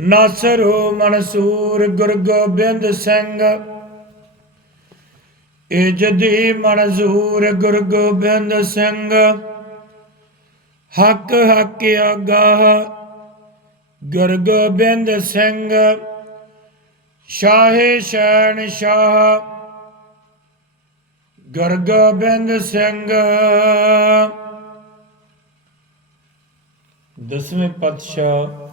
ਨਾਸਰੋ ਮਨਸੂਰ ਗੁਰ ਗੋਬਿੰਦ ਸਿੰਘ। ਇਜਦੀ ਮਨਜ਼ੂਰ ਗੁਰ ਗੋਬਿੰਦ ਸਿੰਘ। ਹੱਕ ਹੱਕ ਆਗਾਹ ਗੁਰ ਗੋਬਿੰਦ ਸਿੰਘ। ਸ਼ਾਹੇ ਸ਼ੈਣ ਸ਼ਾਹ ਗੁਰ ਗੋਬਿੰਦ ਸਿੰਘ। ਦਸਵੇਂ ਪਾਤਸ਼ਾਹ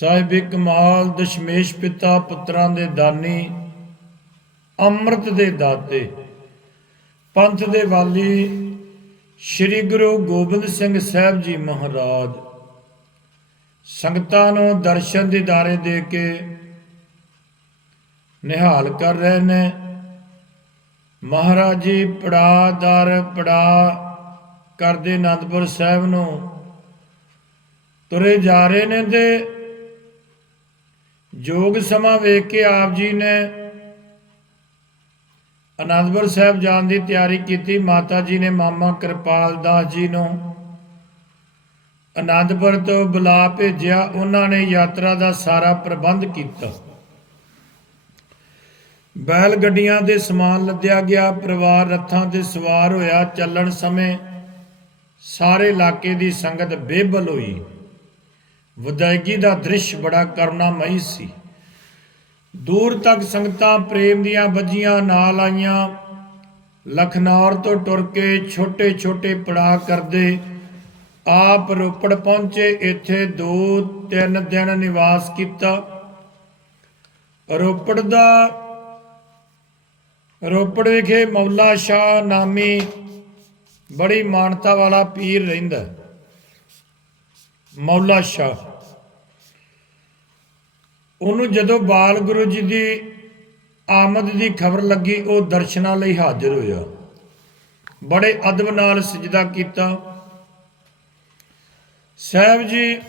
ਸਾਹਿਬ ਕਮਾਲ ਦਸ਼ਮੇਸ਼ ਪਿਤਾ ਪੁੱਤਰਾਂ ਦੇ ਦਾਨੀ, ਅੰਮ੍ਰਿਤ ਦੇ ਦਾਤੇ, ਪੰਥ ਦੇ ਵਾਲੀ ਸ੍ਰੀ ਗੁਰੂ ਗੋਬਿੰਦ ਸਿੰਘ ਸਾਹਿਬ ਜੀ ਮਹਾਰਾਜ। ਸੰਗਤਾਂ ਨੂੰ ਦਰਸ਼ਨ ਦੀਦਾਰੇ ਦੇ ਕੇ ਨਿਹਾਲ ਕਰ ਰਹੇ ਨੇ। ਮਹਾਰਾਜ ਜੀ ਪੜਾ, ਦਰ ਪੜਾ ਕਰਦੇ ਅਨੰਦਪੁਰ ਸਾਹਿਬ ਨੂੰ। ਤੁਰੇ ਜਾ ਰਹੇ ਨੇ ਤੇ ਜੋਗ ਸਮਾਂ ਵੇਖ ਕੇ ਆਪ ਜੀ ਨੇ ਅਨੰਦਪੁਰ ਸਾਹਿਬ ਜਾਣ ਦੀ ਤਿਆਰੀ ਕੀਤੀ। ਮਾਤਾ ਜੀ ਨੇ ਮਾਮਾ ਕਿਰਪਾਲ ਦਾਸ ਜੀ ਨੂੰ ਅਨੰਦਪੁਰ ਤੋਂ ਬੁਲਾ ਭੇਜਿਆ। ਉਹਨਾਂ ਨੇ ਯਾਤਰਾ ਦਾ ਸਾਰਾ ਪ੍ਰਬੰਧ ਕੀਤਾ। ਬੈਲ ਗੱਡੀਆਂ ਦੇ ਸਮਾਨ ਲੱਦਿਆ ਗਿਆ। ਪਰਿਵਾਰ ਰੱਥਾਂ ਤੇ ਸਵਾਰ ਹੋਇਆ। ਚੱਲਣ ਸਮੇਂ ਸਾਰੇ ਇਲਾਕੇ ਦੀ ਸੰਗਤ ਬੇਬਲ ਹੋਈ। ਵਿਦਾਇਗੀ ਦਾ ਦ੍ਰਿਸ਼ ਬੜਾ ਕਰੁਣਾਮਈ ਸੀ। ਦੂਰ ਤੱਕ ਸੰਗਤਾਂ ਪ੍ਰੇਮ ਦੀਆਂ ਬੱਜੀਆਂ ਨਾਲ ਆਈਆਂ। ਲਖਨੌਰ ਤੋਂ ਟੁਰ ਕੇ ਛੋਟੇ ਛੋਟੇ ਪੜਾਅ ਕਰਦੇ ਆਪ ਰੋਪੜ ਪਹੁੰਚੇ। ਇੱਥੇ 2-3 ਦਿਨ ਨਿਵਾਸ ਕੀਤਾ। ਰੋਪੜ ਦਾ ਰੋਪੜ ਵਿਖੇ ਮੌਲਾ ਸ਼ਾਹ ਨਾਮੀ ਬੜੀ ਮਾਨਤਾ ਵਾਲਾ ਪੀਰ ਰਹਿੰਦਾ। ਮੌਲਾ ਸ਼ਾਹ। ਉਹਨੂੰ ਜਦੋਂ ਬਾਲ ਗੁਰੂ ਜੀ ਦੀ ਆਮਦ ਦੀ ਖਬਰ ਲੱਗੀ, ਉਹ ਦਰਸ਼ਨਾਂ ਲਈ ਹਾਜ਼ਰ ਹੋਇਆ। ਬੜੇ ਅਦਬ ਨਾਲ ਸਜਦਾ ਕੀਤਾ। ਸਾਹਿਬ ਜੀ,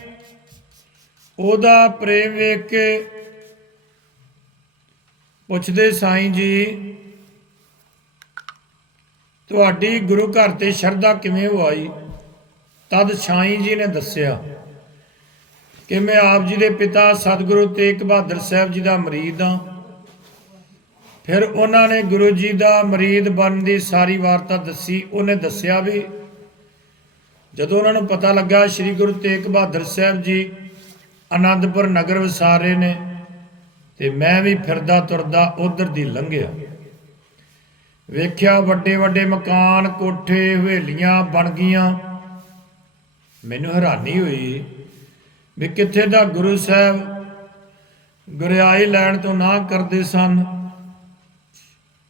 ਉਹਦਾ ਪ੍ਰੇਮ ਵੇਖ ਕੇ ਪੁੱਛਦੇ, ਸਾਈਂ ਜੀ, ਤੁਹਾਡੀ ਗੁਰੂ ਘਰ ਤੇ ਸ਼ਰਧਾ ਕਿਵੇਂ ਹੋਈ ਤਦ ਸਾਈਂ ਜੀ ਨੇ ਦੱਸਿਆ ਕਿ ਮੈਂ ਆਪ ਜੀ ਦੇ ਪਿਤਾ ਸਤਿਗੁਰੂ ਤੇਗ ਬਹਾਦਰ ਸਾਹਿਬ ਜੀ ਦਾ ਮਰੀਦ ਹਾਂ। ਫਿਰ ਉਹਨਾਂ ਨੇ ਗੁਰੂ ਜੀ ਦਾ ਮਰੀਦ ਬਣਨ ਦੀ ਸਾਰੀ ਵਾਰਤਾ ਦੱਸੀ, ਉਹਨੇ ਦੱਸਿਆ ਵੀ ਜਦੋਂ ਉਹਨਾਂ ਨੂੰ ਪਤਾ ਲੱਗਾ ਸ੍ਰੀ ਗੁਰੂ ਤੇਗ ਬਹਾਦਰ ਸਾਹਿਬ ਜੀ ਆਨੰਦਪੁਰ ਨਗਰ ਵਸਾਰੇ ਨੇ ਤੇ ਮੈਂ ਵੀ ਫਿਰਦਾ ਤੁਰਦਾ ਉਧਰ ਦੀ ਲੰਘਿਆ। ਵੇਖਿਆ ਵੱਡੇ ਵੱਡੇ ਮਕਾਨ, ਕੋਠੇ, ਹਵੇਲੀਆਂ ਬਣ ਗਈਆਂ। ਮੈਨੂੰ ਹੈਰਾਨੀ ਹੋਈ ਵੀ ਕਿੱਥੇ ਦਾ ਗੁਰੂ ਸਾਹਿਬ ਗੁਰਿਆਈ ਲੈਣ ਤੋਂ ਨਾ ਕਰਦੇ ਸਨ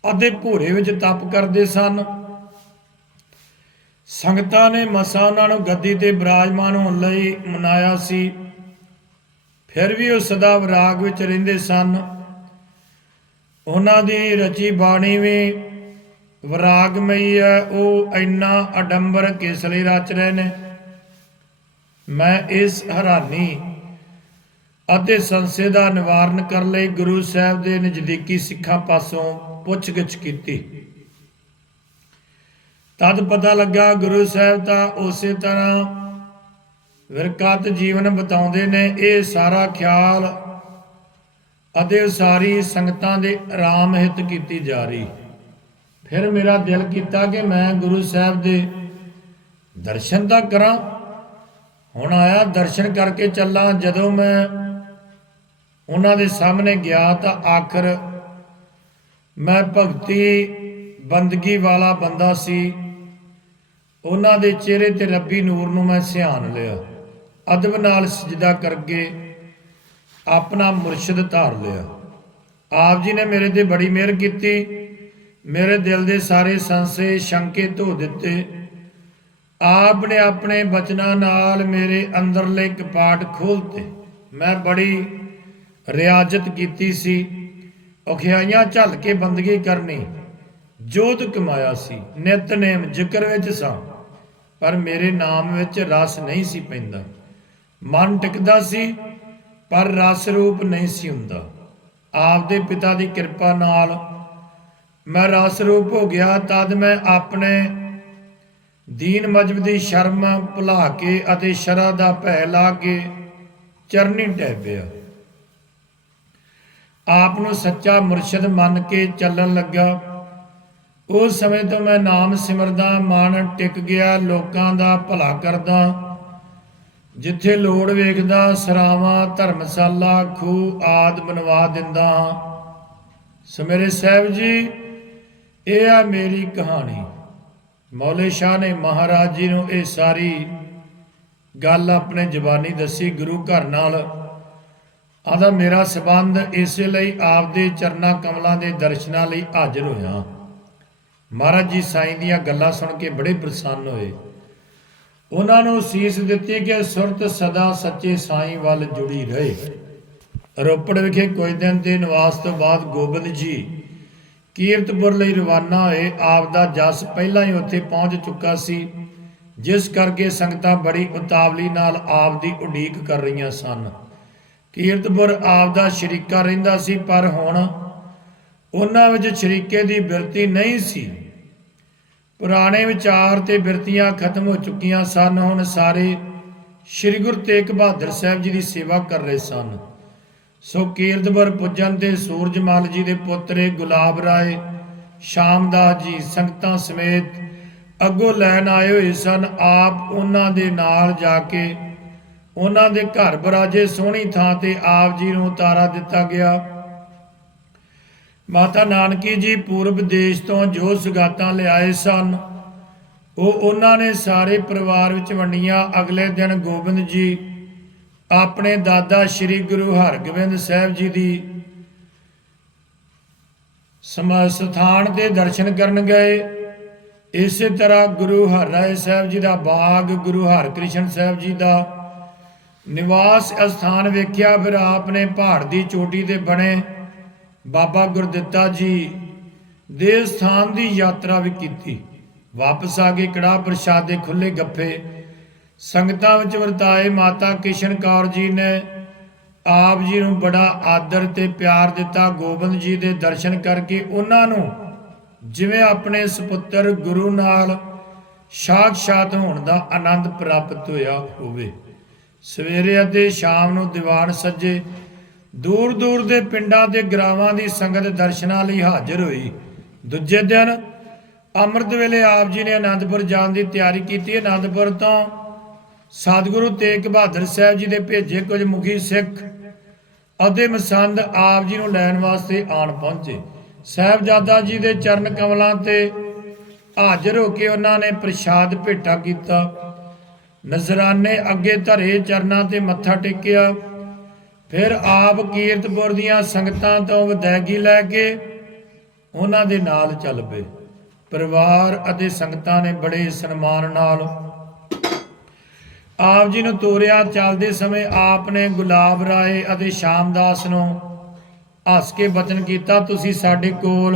ਅਤੇ ਭੋਰੇ ਵਿੱਚ ਤਪ ਕਰਦੇ ਸਨ। ਸੰਗਤਾਂ ਨੇ ਮਸਾਂ ਉਹਨਾਂ ਨੂੰ ਗੱਦੀ ਤੇ ਬਿਰਾਜਮਾਨ ਹੋਣ ਲਈ ਮਨਾਇਆ ਸੀ। ਫਿਰ ਵੀ ਉਹ ਸਦਾ ਵਿਰਾਗ ਵਿੱਚ ਰਹਿੰਦੇ ਸਨ। ਉਹਨਾਂ ਦੀ ਰਚੀ ਬਾਣੀ ਵੀ ਵਿਰਾਗਮਈ ਹੈ, ਉਹ ਇੰਨਾ ਅਡੰਬਰ ਕਿਸ ਲਈ ਰਚ ਰਹੇ ਨੇ। ਮੈਂ ਇਸ ਹੈਰਾਨੀ ਅਤੇ ਸੰਸੇ ਦਾ ਨਿਵਾਰਨ ਕਰਨ ਲਈ ਗੁਰੂ ਸਾਹਿਬ ਦੇ ਨਜ਼ਦੀਕੀ ਸਿੱਖਾਂ ਪਾਸੋਂ ਪੁੱਛਗਿੱਛ ਕੀਤੀ। ਤਦ ਪਤਾ ਲੱਗਾ ਗੁਰੂ ਸਾਹਿਬ ਤਾਂ ਉਸੇ ਤਰ੍ਹਾਂ ਵਿਰਕਤ ਜੀਵਨ ਬਤਾਉਂਦੇ ਨੇ। ਇਹ ਸਾਰਾ ਖਿਆਲ ਅਤੇ ਉਸਾਰੀ ਸੰਗਤਾਂ ਦੇ ਆਰਾਮ ਹਿਤ ਕੀਤੀ ਜਾ ਰਹੀ। ਫਿਰ ਮੇਰਾ ਦਿਲ ਕੀਤਾ ਕਿ ਮੈਂ ਗੁਰੂ ਸਾਹਿਬ ਦੇ ਦਰਸ਼ਨ ਤਾਂ ਕਰਾਂ ਹੁਣ ਆਇਆ ਦਰਸ਼ਨ ਕਰਕੇ ਚੱਲਾਂ, ਜਦੋਂ ਮੈਂ ਉਹਨਾਂ ਦੇ ਸਾਹਮਣੇ ਗਿਆ ਤਾਂ ਆਖਰ ਮੈਂ ਭਗਤੀ ਬੰਦਗੀ ਵਾਲਾ ਬੰਦਾ ਸੀ। ਉਹਨਾਂ ਦੇ ਚਿਹਰੇ ਤੇ ਰੱਬੀ ਨੂਰ ਨੂੰ ਮੈਂ ਸਿਆਣ ਲਿਆ। ਅਦਬ ਨਾਲ ਸਜਦਾ ਕਰਕੇ ਆਪਣਾ ਮੁਰਸ਼ਿਦ ਧਾਰ ਲਿਆ। ਆਪ ਜੀ ਨੇ ਮੇਰੇ ਤੇ ਬੜੀ ਮਿਹਰ ਕੀਤੀ। ਮੇਰੇ ਦਿਲ ਦੇ ਸਾਰੇ ਸੰਸੇ ਸ਼ੰਕੇ ਧੋ ਦਿੱਤੇ। ਆਪ ਨੇ ਆਪਣੇ ਬਚਨਾਂ ਨਾਲ ਮੇਰੇ ਅੰਦਰਲੇ ਕਪਾਟ ਖੋਲਤੇ ਮੈਂ ਬੜੀ ਰਿਆਜ਼ਤ ਕੀਤੀ ਸੀ। ਔਖਿਆਈਆਂ ਝੱਲ ਕੇ ਬੰਦਗੀ ਕਰਨੀ ਜੋਤ ਕਮਾਇਆ ਸੀ। ਨਿਤਨੇਮ ਜ਼ਿਕਰ ਵਿੱਚ ਸਾਂ, ਪਰ ਮੇਰੇ ਨਾਮ ਵਿੱਚ ਰਸ ਨਹੀਂ ਸੀ ਪੈਂਦਾ। ਮਨ ਟਿਕਦਾ ਸੀ, ਪਰ ਰਸ ਰੂਪ ਨਹੀਂ ਸੀ ਹੁੰਦਾ। ਆਪ ਦੇ ਪਿਤਾ ਦੀ ਕਿਰਪਾ ਨਾਲ ਮੈਂ ਰਸ ਰੂਪ ਹੋ ਗਿਆ, ਤਦ ਮੈਂ ਆਪਣੇ ਦੀਨ ਮਜਬ ਦੀ ਸ਼ਰਮ ਭੁਲਾ ਕੇ ਅਤੇ ਸ਼ਰਾ ਦਾ ਭੈ ਲਾ ਕੇ ਚਰਨੀ ਟੈਪਿਆ ਆਪ ਨੂੰ ਸੱਚਾ ਮੁਰਸ਼ਿਦ ਮੰਨ ਕੇ ਚੱਲਣ ਲੱਗਾ। ਉਸ ਸਮੇਂ ਤੋਂ ਮੈਂ ਨਾਮ ਸਿਮਰਦਾ ਮਨ ਟਿਕ ਗਿਆ, ਲੋਕਾਂ ਦਾ ਭਲਾ ਕਰਦਾ। ਜਿੱਥੇ ਲੋੜ ਵੇਖਦਾ, ਸਰਾਵਾਂ, ਧਰਮਸ਼ਾਲਾ, ਖੂਹ ਆਦ ਬਣਵਾ ਦਿੰਦਾ। ਹਾਂ ਸੋ ਮੇਰੇ ਸਾਹਿਬ ਜੀ, ਇਹ ਆ ਮੇਰੀ ਕਹਾਣੀ। ਮੌਲੇ ਸ਼ਾਹ ਨੇ ਮਹਾਰਾਜ ਜੀ ਨੂੰ ਇਹ ਸਾਰੀ ਗੱਲ ਆਪਣੇ ਜ਼ਬਾਨੀ ਦੱਸੀ ਗੁਰੂ ਘਰ ਨਾਲ। ਆਦਾ ਮੇਰਾ ਸਬੰਧ ਇਸੇ ਲਈ ਆਪਦੇ ਚਰਨਾ ਕਮਲਾਂ ਦੇ ਦਰਸ਼ਨਾਂ ਲਈ ਹਾਜ਼ਰ ਹੋਇਆ। ਮਹਾਰਾਜ ਜੀ ਸਾਈਂ ਦੀਆਂ ਗੱਲਾਂ ਸੁਣ ਕੇ ਬੜੇ ਪ੍ਰਸੰਨ ਹੋਏ। ਉਹਨਾਂ ਨੂੰ ਸੀਸ ਦਿੱਤੀ ਕਿ ਸੁਰਤ ਸਦਾ ਸੱਚੇ ਸਾਈਂ ਵੱਲ ਜੁੜੀ ਰਹੇ। ਰੋਪੜ ਵਿਖੇ ਕੁਝ ਦਿਨ ਦੇ ਨਿਵਾਸ ਤੋਂ ਬਾਅਦ ਗੋਬਿੰਦ ਜੀ ਕੀਰਤਪੁਰ ਲਈ ਰਵਾਨਾ ਹੋਏ ਆਪ ਦਾ ਜਸ ਪਹਿਲਾਂ ਹੀ ਉੱਥੇ ਪਹੁੰਚ ਚੁੱਕਾ ਸੀ, ਜਿਸ ਕਰਕੇ ਸੰਗਤਾਂ ਬੜੀ ਉਤਾਵਲੀ ਨਾਲ ਆਪ ਦੀ ਉਡੀਕ ਕਰ ਰਹੀਆਂ ਸਨ। ਕੀਰਤਪੁਰ ਆਪ ਦਾ ਸ਼ਰੀਕਾ ਰਹਿੰਦਾ ਸੀ, ਪਰ ਹੁਣ ਉਹਨਾਂ ਵਿੱਚ ਸ਼ਰੀਕੇ ਦੀ ਬਿਰਤੀ ਨਹੀਂ ਸੀ। ਪੁਰਾਣੇ ਵਿਚਾਰ ਤੇ ਬਿਰਤੀਆਂ ਖਤਮ ਹੋ ਚੁੱਕੀਆਂ ਸਨ, ਹੁਣ ਸਾਰੇ ਸ੍ਰੀ ਗੁਰੂ ਤੇਗ ਬਹਾਦਰ ਸਾਹਿਬ ਜੀ ਦੀ ਸੇਵਾ ਕਰ ਰਹੇ ਸਨ। ਸੋ ਕੀਰਤਪੁਰ ਪੁੱਜਣ ਤੇ ਸੂਰਜਮਾਲ ਜੀ ਦੇ ਪੁੱਤਰੇ ਗੁਲਾਬ ਰਾਏ ਸ਼ਾਮਦਾਸ ਜੀ ਸੰਗਤਾਂ ਸਮੇਤ ਅੱਗੋਂ ਲੈਣ ਆਏ ਹੋਏ ਸਨ, ਆਪ ਉਹਨਾਂ ਦੇ ਨਾਲ ਜਾ ਕੇ। ਉਹਨਾਂ ਦੇ ਘਰ ਬਰਾਜੇ ਸੋਹਣੀ ਥਾਂ ਤੇ ਆਪ ਜੀ ਨੂੰ ਉਤਾਰਾ ਦਿੱਤਾ ਗਿਆ। ਮਾਤਾ ਨਾਨਕੀ ਜੀ ਪੂਰਬ ਦੇਸ਼ ਤੋਂ ਜੋ ਸੁਗਾਤਾਂ ਲਿਆਏ ਸਨ, ਉਹ ਉਹਨਾਂ ਨੇ ਸਾਰੇ ਪਰਿਵਾਰ ਵਿੱਚ ਵੰਡੀਆਂ। ਅਗਲੇ ਦਿਨ ਗੋਬਿੰਦ ਜੀ ਆਪਣੇ ਦਾਦਾ ਸ੍ਰੀ ਗੁਰੂ ਹਰਗੋਬਿੰਦ ਸਾਹਿਬ ਜੀ ਦੀ ਸਮਾ ਸਥਾਨ ਦੇ ਦਰਸ਼ਨ ਕਰਨ ਗਏ। ਇਸੇ ਤਰ੍ਹਾਂ ਗੁਰੂ ਹਰਰਾਏ ਸਾਹਿਬ ਜੀ ਦਾ ਬਾਗ, ਗੁਰੂ ਹਰਕ੍ਰਿਸ਼ਨ ਸਾਹਿਬ ਜੀ ਦਾ ਨਿਵਾਸ ਸਥਾਨ ਵੇਖਿਆ, ਫਿਰ ਆਪ ਨੇ ਪਹਾੜ ਦੀ ਚੋਟੀ ਤੇ ਬਣੇ ਬਾਬਾ ਗੁਰਦਿੱਤਾ ਜੀ ਦੇ ਸਥਾਨ ਦੀ ਯਾਤਰਾ ਵੀ ਕੀਤੀ। ਵਾਪਸ ਆ ਕੇ ਕੜਾ ਪ੍ਰਸ਼ਾਦ ਦੇ ਖੁੱਲੇ ਗੱਫੇ ਸੰਗਤਾਂ ਵਿੱਚ ਵਰਤਾਏ ਮਾਤਾ ਕਿਸ਼ਨ ਕੌਰ ਜੀ ਨੇ ਆਪ ਜੀ ਨੂੰ ਬੜਾ ਆਦਰ ਤੇ ਪਿਆਰ ਦਿੱਤਾ, ਗੋਬਿੰਦ ਜੀ ਦੇ ਦਰਸ਼ਨ ਕਰਕੇ ਉਹਨਾਂ ਨੂੰ ਜਿਵੇਂ ਆਪਣੇ ਸੁਪੁੱਤਰ ਗੁਰੂ ਨਾਲ ਸਾਖਸ਼ਾਤ ਹੋਣ ਦਾ ਆਨੰਦ ਪ੍ਰਾਪਤ ਹੋਇਆ ਹੋਵੇ। ਸਵੇਰੇ ਅਤੇ ਸ਼ਾਮ ਨੂੰ ਦੀਵਾਨ ਸੱਜੇ ਦੂਰ ਦੂਰ ਦੇ ਪਿੰਡਾਂ ਤੇ ਗਰਾਵਾਂ ਦੀ ਸੰਗਤ ਦਰਸ਼ਨਾਂ ਲਈ ਹਾਜ਼ਰ ਹੋਈ। ਦੂਜੇ ਦਿਨ ਅੰਮ੍ਰਿਤ ਵੇਲੇ ਆਪ ਜੀ ਨੇ ਆਨੰਦਪੁਰ ਜਾਣ ਦੀ ਤਿਆਰੀ ਕੀਤੀ। ਆਨੰਦਪੁਰ ਤੋਂ ਸਤਿਗੁਰੂ ਤੇਗ ਬਹਾਦਰ ਸਾਹਿਬ ਜੀ ਦੇ ਭੇਜੇ ਕੁਝ ਮੁਖੀ ਸਿੱਖ ਅਤੇ ਮਸੰਦ ਆਪ ਜੀ ਨੂੰ ਲੈਣ ਵਾਸਤੇ ਆਣ ਪਹੁੰਚੇ। ਸਾਹਿਬਜ਼ਾਦਾ ਜੀ ਦੇ ਚਰਨ ਕਮਲਾਂ ਤੇ ਹਾਜ਼ਰ ਹੋ ਕੇ ਉਹਨਾਂ ਨੇ ਪ੍ਰਸ਼ਾਦ ਭੇਟਾ ਕੀਤਾ। ਨਜ਼ਰਾਨੇ ਅੱਗੇ ਧਰੇ, ਚਰਨਾਂ ਤੇ ਮੱਥਾ ਟੇਕਿਆ। ਫਿਰ ਆਪ ਕੀਰਤਪੁਰ ਦੀਆਂ ਸੰਗਤਾਂ ਤੋਂ ਵਿਦਾਇਗੀ ਲੈ ਕੇ ਉਹਨਾਂ ਦੇ ਨਾਲ ਚੱਲ ਪਏ। ਪਰਿਵਾਰ ਅਤੇ ਸੰਗਤਾਂ ਨੇ ਬੜੇ ਸਨਮਾਨ ਨਾਲ ਆਪ ਜੀ ਨੂੰ ਤੋਰਿਆ, ਚੱਲਦੇ ਸਮੇਂ ਆਪ ਨੇ ਗੁਲਾਬ ਰਾਏ ਅਤੇ ਸ਼ਾਮਦਾਸ ਨੂੰ ਹੱਸ ਕੇ ਬਚਨ ਕੀਤਾ, ਤੁਸੀਂ ਸਾਡੇ ਕੋਲ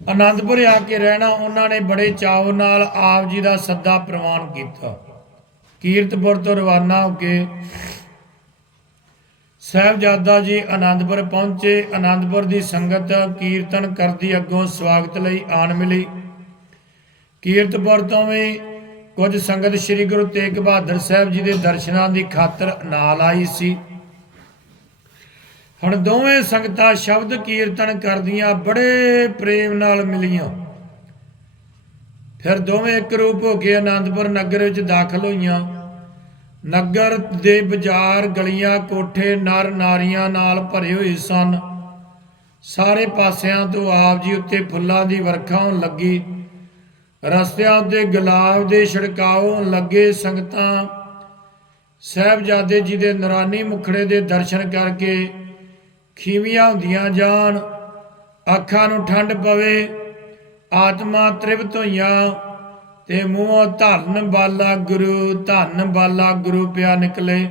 ਆਨੰਦਪੁਰ ਆ ਕੇ ਰਹਿਣਾ। ਉਹਨਾਂ ਨੇ ਬੜੇ ਚਾਅ ਨਾਲ ਆਪ ਜੀ ਦਾ ਸੱਦਾ ਪ੍ਰਵਾਨ ਕੀਤਾ। ਕੀਰਤਪੁਰ ਤੋਂ ਰਵਾਨਾ ਹੋ ਕੇ ਸਾਹਿਬਜ਼ਾਦਾ ਜੀ ਆਨੰਦਪੁਰ ਪਹੁੰਚੇ। ਆਨੰਦਪੁਰ ਦੀ ਸੰਗਤ ਕੀਰਤਨ ਕਰਦੀ ਅੱਗੋਂ ਸਵਾਗਤ ਲਈ ਆਣ ਮਿਲੀ। ਕੀਰਤਪੁਰ ਤੋਂ ਵੀ ਕੁਝ ਸੰਗਤ ਸ੍ਰੀ ਗੁਰੂ ਤੇਗ ਬਹਾਦਰ ਸਾਹਿਬ ਜੀ ਦੇ ਦਰਸ਼ਨਾਂ ਦੀ ਖਾਤਰ ਨਾਲ ਆਈ ਸੀ। ਹੁਣ ਦੋਵੇਂ ਸੰਗਤਾਂ ਸ਼ਬਦ ਕੀਰਤਨ ਕਰਦੀਆਂ ਬੜੇ ਪ੍ਰੇਮ ਨਾਲ ਮਿਲੀਆਂ। ਫਿਰ ਦੋਵੇਂ ਇੱਕ ਰੂਪ ਹੋ ਕੇ ਆਨੰਦਪੁਰ ਨਗਰ ਵਿੱਚ ਦਾਖਲ ਹੋਈਆਂ। ਨਗਰ ਦੇ ਬਾਜ਼ਾਰ, ਗਲੀਆਂ, ਕੋਠੇ, ਨਰ ਨਾਰੀਆਂ ਨਾਲ ਭਰੇ ਹੋਏ ਸਨ। ਸਾਰੇ ਪਾਸਿਆਂ ਤੋਂ ਆਪ ਜੀ ਉੱਤੇ ਫੁੱਲਾਂ ਦੀ ਵਰਖਾ ਹੋਣ ਲੱਗੀ। ਰਸਤਿਆਂ ਉੱਤੇ ਗੁਲਾਬ ਦੇ ਛਿੜਕਾਓ ਲੱਗੇ ਸੰਗਤਾਂ, ਸਹਿਬਜ਼ਾਦੇ ਜੀ ਦੇ ਨਰਾਨੀ ਮੁਖੜੇ ਦੇ ਦਰਸ਼ਨ ਕਰਕੇ ਖੀਵੀਆਂ ਹੁੰਦੀਆਂ ਜਾਣ, ਅੱਖਾਂ ਨੂੰ ਠੰਡ ਪਵੇ, ਆਤਮਾ ਤ੍ਰਿਪਤ ਹੋਈਆਂ ਤੇ ਮੂੰਹੋਂ ਧੰਨ ਬਾਲਾ ਗੁਰੂ, ਧੰਨ ਬਾਲਾ ਗੁਰੂ ਪਿਆ ਨਿਕਲੇ।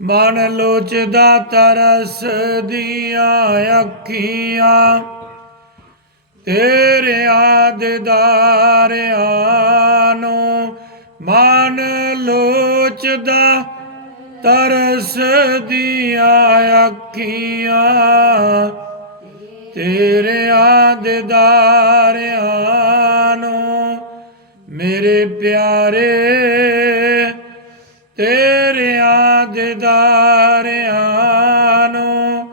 ਮਨ ਲੋਚਦਾ ਤਰਸ ਦੀਆਂ ਅੱਖੀਆਂ ਤੇਰੇ ਆਦਦਾਰਿਆਂ ਨੂੰ ਮਨ ਲੋਚਦਾ, ਤਰਸ ਦੀਆਂ ਅੱਖੀਆਂ। ਤੇਰੇ ਆਦਦਾਰਿਆਂ ਨੂੰ ਮੇਰੇ ਪਿਆਰੇ ਤੇਰਿਆਂ ਦਿਦਾਰਿਆਂ ਨੂੰ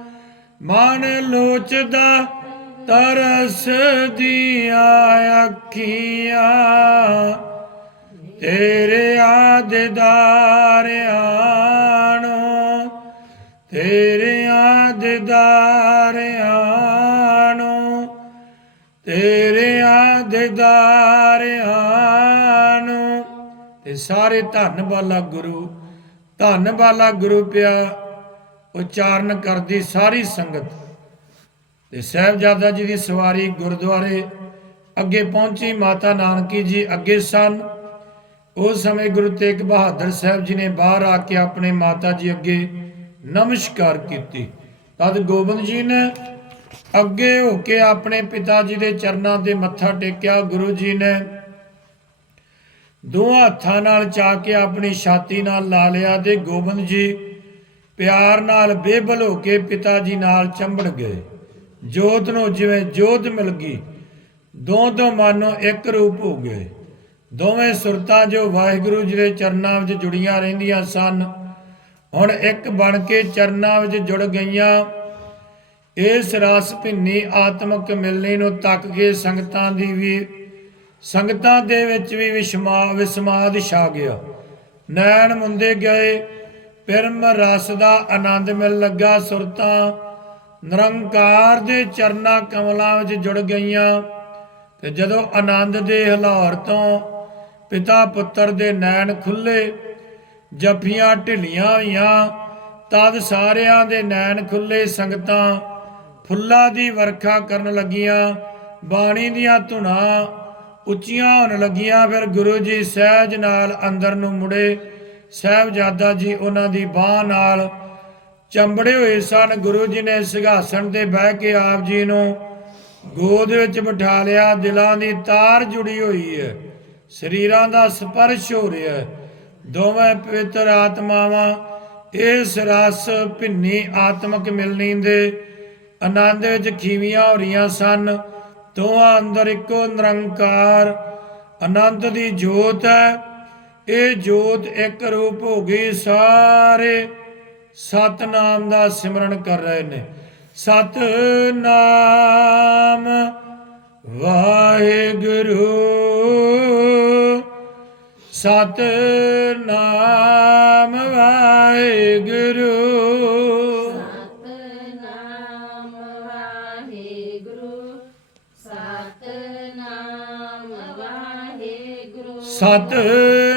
ਮਨ ਲੋਚਦਾ ਤਰਸ ਦੀਆਂ ਅੱਖੀਆਂ, ਤੇਰੇ ਆਦਿਦਾਰਿਆਂ ਨੂੰ, ਤੇਰੇ ਆਦਿਦਾਰਿਆਂ ਨੂੰ, ਤੇਰੇ ਆਦਿਦਾਰਿਆਂ ਨੂੰ। ਤੇ ਸਾਰੇ ਧੰਨ ਵਾਲਾ ਗੁਰੂ, ਧੰਨ ਵਾਲਾ ਗੁਰੂ ਪਿਆ, ਉਚਾਰਨ ਕਰਦੀ ਸਾਰੀ ਸੰਗਤ। ਤੇ ਸਾਹਿਬਜ਼ਾਦਾ ਜੀ ਦੀ ਸਵਾਰੀ ਗੁਰਦੁਆਰੇ ਅੱਗੇ ਪਹੁੰਚੀ, ਮਾਤਾ ਨਾਨਕੀ ਜੀ ਅੱਗੇ ਸਨ। ਉਸ ਸਮੇਂ ਗੁਰੂ ਤੇਗ ਬਹਾਦਰ ਸਾਹਿਬ ਜੀ ਨੇ ਬਾਹਰ ਆ ਕੇ ਆਪਣੇ ਮਾਤਾ ਜੀ ਅੱਗੇ ਨਮਸਕਾਰ ਕੀਤੀ। ਤਦ ਗੋਬਿੰਦ ਜੀ ਨੇ ਅੱਗੇ ਹੋ ਕੇ ਆਪਣੇ ਪਿਤਾ ਜੀ ਦੇ ਚਰਨਾਂ ਤੇ ਮੱਥਾ ਟੇਕਿਆ। ਗੁਰੂ ਜੀ ਨੇ ਦੋਹਾਂ ਹੱਥਾਂ ਨਾਲ ਚਾ ਕੇ ਆਪਣੀ ਛਾਤੀ ਨਾਲ ਲਾ ਲਿਆ ਤੇ ਗੋਬਿੰਦ ਜੀ ਪਿਆਰ ਨਾਲ ਬੇਬਲ ਹੋ ਕੇ ਪਿਤਾ ਜੀ ਨਾਲ ਚੰਬੜ ਗਏ। ਜੋਤ ਨੂੰ ਜਿਵੇਂ ਜੋਤ ਮਿਲ ਗਈ ਦੋ ਦੋ ਮਾਨੋ ਇੱਕ ਰੂਪ ਹੋ ਗਏ ਦੋਵੇਂ ਸੁਰਤਾਂ ਜੋ ਵਾਹਿਗੁਰੂ ਜੀ ਦੇ ਚਰਨਾਂ ਵਿੱਚ ਜੁੜੀਆਂ ਰਹਿੰਦੀਆਂ ਸਨ, ਹੁਣ ਇੱਕ ਬਣ ਕੇ ਚਰਨਾਂ ਵਿੱਚ ਜੁੜ ਗਈਆਂ। ਇਸ ਰਸ ਭਿੰਨੀ ਆਤਮਿਕ ਮਿਲਣੀ ਨੂੰ ਤੱਕ ਕੇ ਸੰਗਤਾਂ ਦੀ ਵੀ, ਸੰਗਤਾਂ ਦੇ ਵਿੱਚ ਵੀ ਵਿਸ਼ਮਾ, ਵਿਸਮਾਦ ਛਾ ਗਿਆ। ਨੈਣ ਮੁੰਦੇ ਗਏ, ਪਰਮ ਰਸ ਦਾ ਆਨੰਦ ਮਿਲ ਲੱਗਾ ਸੁਰਤਾਂ। ਨਿਰੰਕਾਰ ਦੇ ਚਰਨਾ ਕਮਲਾਂ ਵਿੱਚ ਜੁੜ ਗਈਆਂ। ਤੇ ਜਦੋਂ ਆਨੰਦ ਦੇ ਹਲਾਰ ਤੋਂ ਪਿਤਾ ਪੁੱਤਰ ਦੇ ਨੈਣ ਖੁੱਲੇ ਜੱਫੀਆਂ ਢਿੱਲੀਆਂ ਹੋਈਆਂ, ਤਦ ਸਾਰਿਆਂ ਦੇ ਨੈਣ ਖੁੱਲੇ ਸੰਗਤਾਂ ਫੁੱਲਾਂ ਦੀ ਵਰਖਾ ਕਰਨ ਲੱਗੀਆਂ। ਬਾਣੀ ਦੀਆਂ ਧੁਨਾਂ ਉੱਚੀਆਂ ਹੋਣ ਲੱਗੀਆਂ। ਫਿਰ ਗੁਰੂ ਜੀ ਸਹਿਜ ਨਾਲ ਅੰਦਰ ਨੂੰ ਮੁੜੇ। ਸਾਹਿਬਜ਼ਾਦਾ ਜੀ ਉਹਨਾਂ ਦੀ ਬਾਹ ਨਾਲ ਚੰਬੜੇ ਹੋਏ ਸਨ, ਗੁਰੂ ਜੀ ਨੇ ਸਿੰਘਾਸਣ ਤੇ ਬਹਿ ਕੇ ਆਪ ਜੀ ਨੂੰ ਗੋਦ ਵਿੱਚ ਬਿਠਾ ਲਿਆ, ਦਿਲਾਂ ਦੀ ਤਾਰ ਜੁੜੀ ਹੋਈ ਹੈ, ਸਰੀਰਾਂ ਦਾ ਸਪਰਸ਼ ਹੋ ਰਿਹਾ ਹੈ। ਦੋਵੇਂ ਪਵਿੱਤਰ ਆਤਮਾਵਾਂ ਇਸ ਰਸ ਭਿੰਨੀ ਆਤਮਿਕ ਮਿਲਣੀ ਦੇ ਆਨੰਦ ਵਿੱਚ ਖੀਵੀਆਂ ਹੋ ਰਹੀਆਂ ਸਨ। ਦੋਵਾਂ ਅੰਦਰ ਇੱਕੋ ਨਿਰੰਕਾਰ ਅਨੰਤ ਦੀ ਜੋਤ ਹੈ। ਇਹ ਜੋਤ ਇੱਕ ਰੂਪ ਹੋ ਗਈ, ਸਾਰੇ ਸਤਨਾਮ ਦਾ ਸਿਮਰਨ ਕਰ ਰਹੇ ਨੇ। ਸਤਨਾਮ ਵਾਹਿਗੁਰੂ। ਸਤਨਾਮ ਵਾਹਿਗੁਰੂ। ਸਤਨਾਮ ਵਾਹਿਗੁਰੂ। ਸਤਨਾਮ ਵਾਹਿਗੁਰੂ। ਸਤਨਾਮ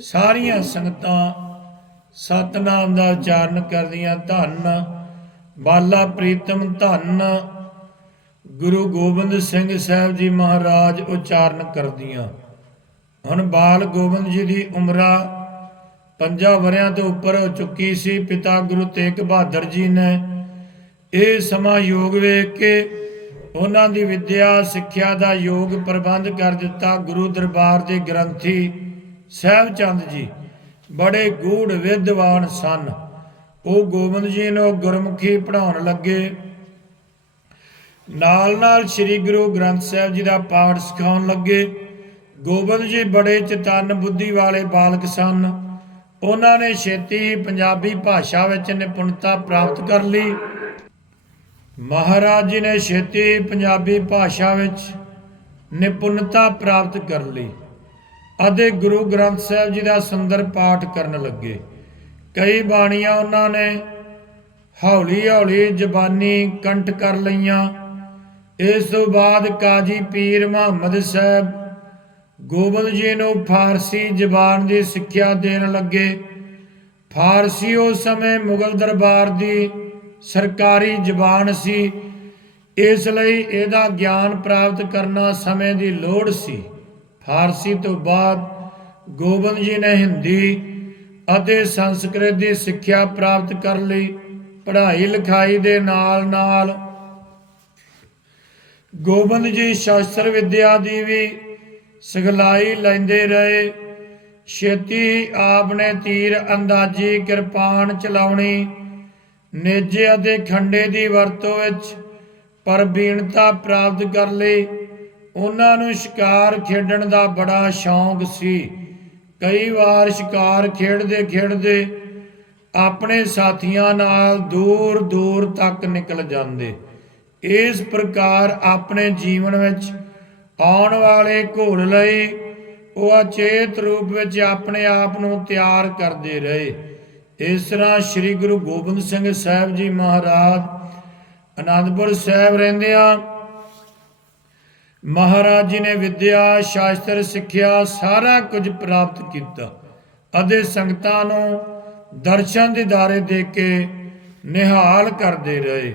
ਸਾਰੀਆਂ ਸੰਗਤਾਂ ਸਤਨਾਮ ਦਾ ਉਚਾਰਨ ਕਰਦੀਆਂ ਧੰਨ, ਬਾਲਾ ਪ੍ਰੀਤਮ ਧੰਨ। ਗੁਰੂ ਗੋਬਿੰਦ ਸਿੰਘ ਸਾਹਿਬ ਜੀ ਮਹਾਰਾਜ ਉਚਾਰਨ ਕਰਦੀਆਂ। ਹੁਣ ਬਾਲ ਗੋਬਿੰਦ ਜੀ ਦੀ ਉਮਰਾ ਪੰਜਾਂ ਵਰਿਆਂ ਤੋਂ ਉੱਪਰ ਹੋ ਚੁੱਕੀ ਸੀ। ਪਿਤਾ ਗੁਰੂ ਤੇਗ ਬਹਾਦਰ ਜੀ ਨੇ ਇਹ ਸਮਾਂ ਯੋਗ ਵੇਖ ਕੇ ਉਹਨਾਂ ਦੀ ਵਿਦਿਆ, ਸਿੱਖਿਆ ਦਾ ਯੋਗ ਪ੍ਰਬੰਧ ਕਰ ਦਿੱਤਾ ਗੁਰੂ ਦਰਬਾਰ ਦੇ ਗ੍ਰੰਥੀ ਸਹਿਬ ਚੰਦ ਜੀ। ਬੜੇ ਗੂੜ ਵਿਦਵਾਨ ਸਨ। ਉਹ ਗੋਬਿੰਦ ਜੀ ਨੂੰ ਗੁਰਮੁਖੀ ਪੜਾਉਣ ਲੱਗੇ। ਨਾਲ ਨਾਲ ਸ੍ਰੀ ਗੁਰੂ ਗ੍ਰੰਥ ਸਾਹਿਬ ਜੀ ਦਾ ਪਾਠ ਸਿਖਾਉਣ ਲੱਗੇ। ਗੋਬਿੰਦ ਜੀ ਬੜੇ ਚਤਨ ਬੁੱਧੀ ਵਾਲੇ ਬਾਲਕ ਸਨ। ਉਹਨਾਂ ਨੇ ਛੇਤੀ ਹੀ ਪੰਜਾਬੀ ਭਾਸ਼ਾ ਵਿੱਚ ਨਿਪੁੰਨਤਾ ਪ੍ਰਾਪਤ ਕਰ ਲਈ। ਮਹਾਰਾਜ ਜੀ ਨੇ ਛੇਤੀ ਪੰਜਾਬੀ ਭਾਸ਼ਾ ਵਿੱਚ ਨਿਪੁੰਨਤਾ ਪ੍ਰਾਪਤ ਕਰ ਲਈ ਅਤੇ ਗੁਰੂ ਗ੍ਰੰਥ ਸਾਹਿਬ ਜੀ ਦਾ ਸੁੰਦਰ ਪਾਠ ਕਰਨ ਲੱਗੇ। ਕਈ ਬਾਣੀਆਂ ਉਹਨਾਂ ਨੇ ਹੌਲੀ ਹੌਲੀ ਜ਼ਬਾਨੀ ਕੰਠ ਕਰ ਲਈਆਂ। ਇਸ ਤੋਂ ਬਾਅਦ ਕਾਜੀ ਪੀਰ ਮੁਹੰਮਦ ਸਾਹਿਬ ਗੋਬਿੰਦ ਜੀ ਨੂੰ ਫਾਰਸੀ ਜ਼ਬਾਨ ਦੀ ਸਿੱਖਿਆ ਦੇਣ ਲੱਗੇ। ਫਾਰਸੀ ਉਸ ਸਮੇਂ ਮੁਗਲ ਦਰਬਾਰ ਦੀ ਸਰਕਾਰੀ ਜ਼ਬਾਨ ਸੀ। ਇਸ ਲਈ ਇਹਦਾ ਗਿਆਨ ਪ੍ਰਾਪਤ ਕਰਨਾ ਸਮੇਂ ਦੀ ਲੋੜ ਸੀ। ਫਾਰਸੀ ਤੋਂ ਬਾਅਦ ਗੋਬਿੰਦ ਜੀ ਨੇ ਹਿੰਦੀ ਅਤੇ ਸੰਸਕ੍ਰਿਤ ਦੀ ਸਿੱਖਿਆ ਪ੍ਰਾਪਤ ਕਰ ਲਈ ਪੜ੍ਹਾਈ ਲਿਖਾਈ ਦੇ ਨਾਲ ਨਾਲ ਗੋਬਿੰਦ ਜੀ ਸ਼ਾਸਤਰ ਵਿਦਿਆ ਦੀ ਵੀ ਸਿਖਲਾਈ ਲੈਂਦੇ ਰਹੇ। ਛੇਤੀ ਆਪ ਨੇ ਤੀਰ ਅੰਦਾਜ਼ੀ ਕਿਰਪਾਨ ਚਲਾਉਣੀ ਨੇਜੇ ਅਤੇ ਖੰਡੇ ਦੀ ਵਰਤੋਂ ਵਿੱਚ ਪਰਬੀਣਤਾ ਪ੍ਰਾਪਤ ਕਰ ਲਈ। ਉਹਨਾਂ ਨੂੰ ਸ਼ਿਕਾਰ ਖੇਡਣ ਦਾ ਬੜਾ ਸ਼ੌਂਕ ਸੀ। ਕਈ ਵਾਰ ਸ਼ਿਕਾਰ ਖੇਡਦੇ ਖੇਡਦੇ ਆਪਣੇ ਸਾਥੀਆਂ ਨਾਲ ਦੂਰ ਦੂਰ ਤੱਕ ਨਿਕਲ ਜਾਂਦੇ। ਇਸ ਪ੍ਰਕਾਰ ਆਪਣੇ ਜੀਵਨ ਵਿੱਚ ਆਉਣ ਵਾਲੇ ਘੋਲ ਲਈ ਉਹ ਅਚੇਤ ਰੂਪ ਵਿੱਚ ਆਪਣੇ ਆਪ ਨੂੰ ਤਿਆਰ ਕਰਦੇ ਰਹੇ। ਇਸ ਤਰ੍ਹਾਂ ਸ੍ਰੀ ਗੁਰੂ ਗੋਬਿੰਦ ਸਿੰਘ ਸਾਹਿਬ ਜੀ ਮਹਾਰਾਜ ਅਨੰਦਪੁਰ ਸਾਹਿਬ ਰਹਿੰਦਿਆਂ ਮਹਾਰਾਜ ਜੀ ਨੇ ਵਿਦਿਆ, ਸ਼ਾਸਤਰ, ਸਿੱਖਿਆ ਸਾਰਾ ਕੁਝ ਪ੍ਰਾਪਤ ਕੀਤਾ ਅਤੇ ਸੰਗਤਾਂ ਨੂੰ ਦਰਸ਼ਨ ਦਿਦਾਰੇ ਦੇ ਕੇ ਨਿਹਾਲ ਕਰਦੇ ਰਹੇ।